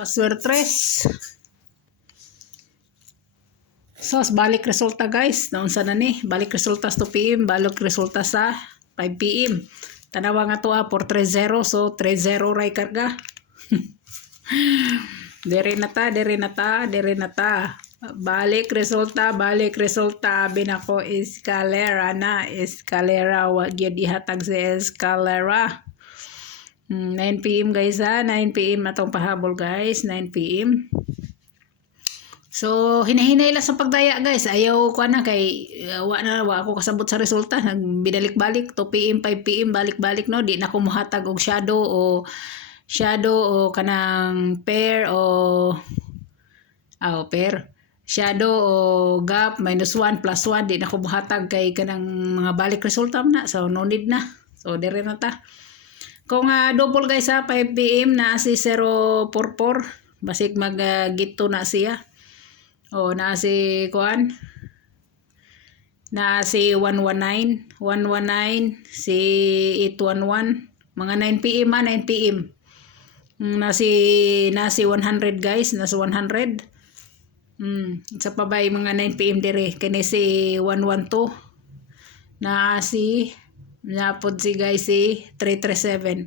Kaswertres. So, balik resulta guys. Naunsa na ni? Balik resulta sa 2 PM. Balik resulta sa 5 PM. Tanawa nga to 430. So, 30 ray karga. Dere na ta. Balik resulta. Binako escalera na. Escalera. Wag yun ihatag sa escalera. 9 PM guys ha. 9 PM atong pahabol guys. 9 PM. So, hinahinay lang sa pagdaya guys. Ayaw ko na kay wa ako kasabot sa resulta. Nagbidalik-balik 2 PM, 5 PM balik-balik no. Di na ko mohatag og shadow o kanang pair o pair. Shadow o gap -1 +1 di na ko mohatag kay kanang mga balik resulta na. So, no need na. So, dire na ta. Kung double guys ha, 5 PM na si 044. Basig mag-gito na siya. O, na si kuan. Na si 119. 119. Si 811. Mga 9 PM 9 PM. Na si 100 guys. Na si 100. Sa pabay mga 9 PM dire. Kani si 112. Na si napod si guys si 337.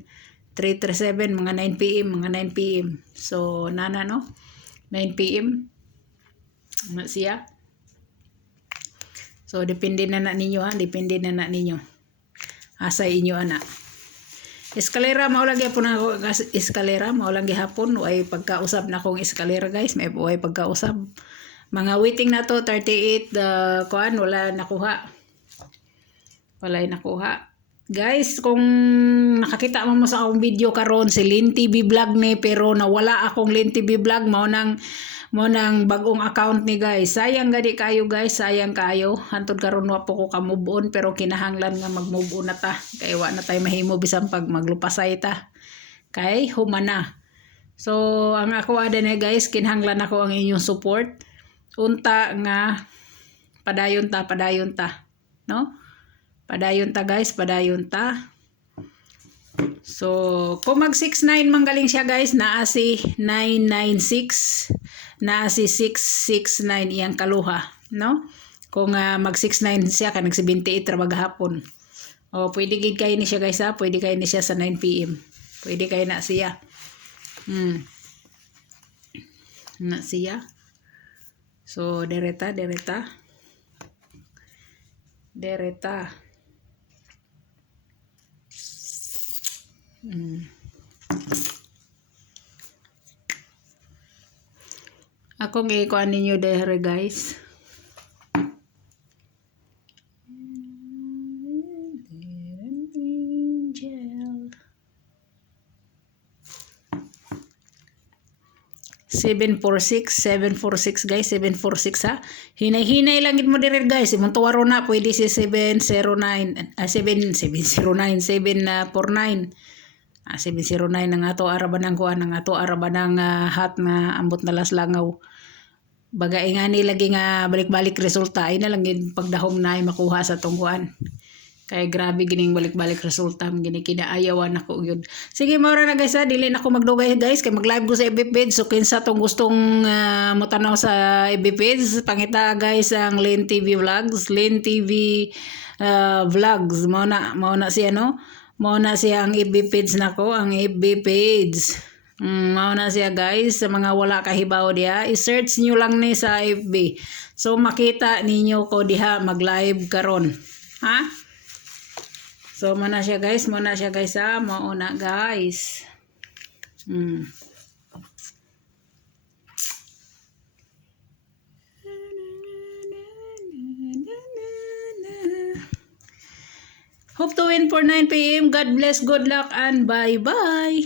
337 mga 9 PM. Mga 9 PM. So, nana no? 9 PM. Na siya. So, depende na ninyo ha. Depende na ninyo. Asa inyo ana. Eskalera maulang gyapon ako. Eskalera maulang gihapon. Way pagkausap na kong eskalera guys. May way pagkausap. Mga waiting na to 38 kuan wala nakuha. Wala nakuha. Guys, kung nakakita mo sa akong video karon si Lynn TV vlog ni pero nawala akong Lynn TV vlog mo nang bagong account ni guys. Sayang gadi kayo guys, sayang kayo. Hantod karon wa po ko ka move on pero kinahanglan nga mag move on na ta. Kay wa na tay mahimo bisan pag maglupasay ta. Kay humana. So ang ako ada na guys, kinahanglan ako ang inyong support. Unta nga padayon ta, no? Padayon ta guys, padayon ta. So, kung mag 69 manggaling siya guys, naa si 996, naa si 669 iyang kaluha, no? Kung mag 69 siya ka nag 78 ra maghapon. O pwede gid kay ni siya guys ha, pwede kay ni siya sa 9 PM. Pwede kay na siya. Na siya. So, dereta. Ako ngikuan ninyo dere guys. $746 guys, 746 ha. Hinay-hinay lang gid mo dire guys. Imong tuwaro na pwede si 709 709 749. 709 ang ato araban ng kuan, ang ato araban ng hat nga ambot na langaw. Bagay nga ni lagi nga balik-balik resulta ay na lang gid pagdahom na ay makuha sa tong kuan. Kay grabe gining balik-balik resulta gini kinaayawan ako gyud. Sige maura na guys ha, dili na ako magdugay guys kay mag-live ko sa FB page. So kinsa tong gustong motanaw sa FB page, pangita guys ang Lynn TV Vlogs, Lynn TV Vlogs. Mao na siya no. Mao na siya ang FB page nako, ang FB page. Mao na siya guys, sa mga wala kahibaw diha, i-search niyo lang ni sa FB. So makita ninyo ko diha mag-live karon. Ha? So mao na siya guys ha, mao na guys. Hope to win for 9 PM. God bless, good luck, and bye-bye.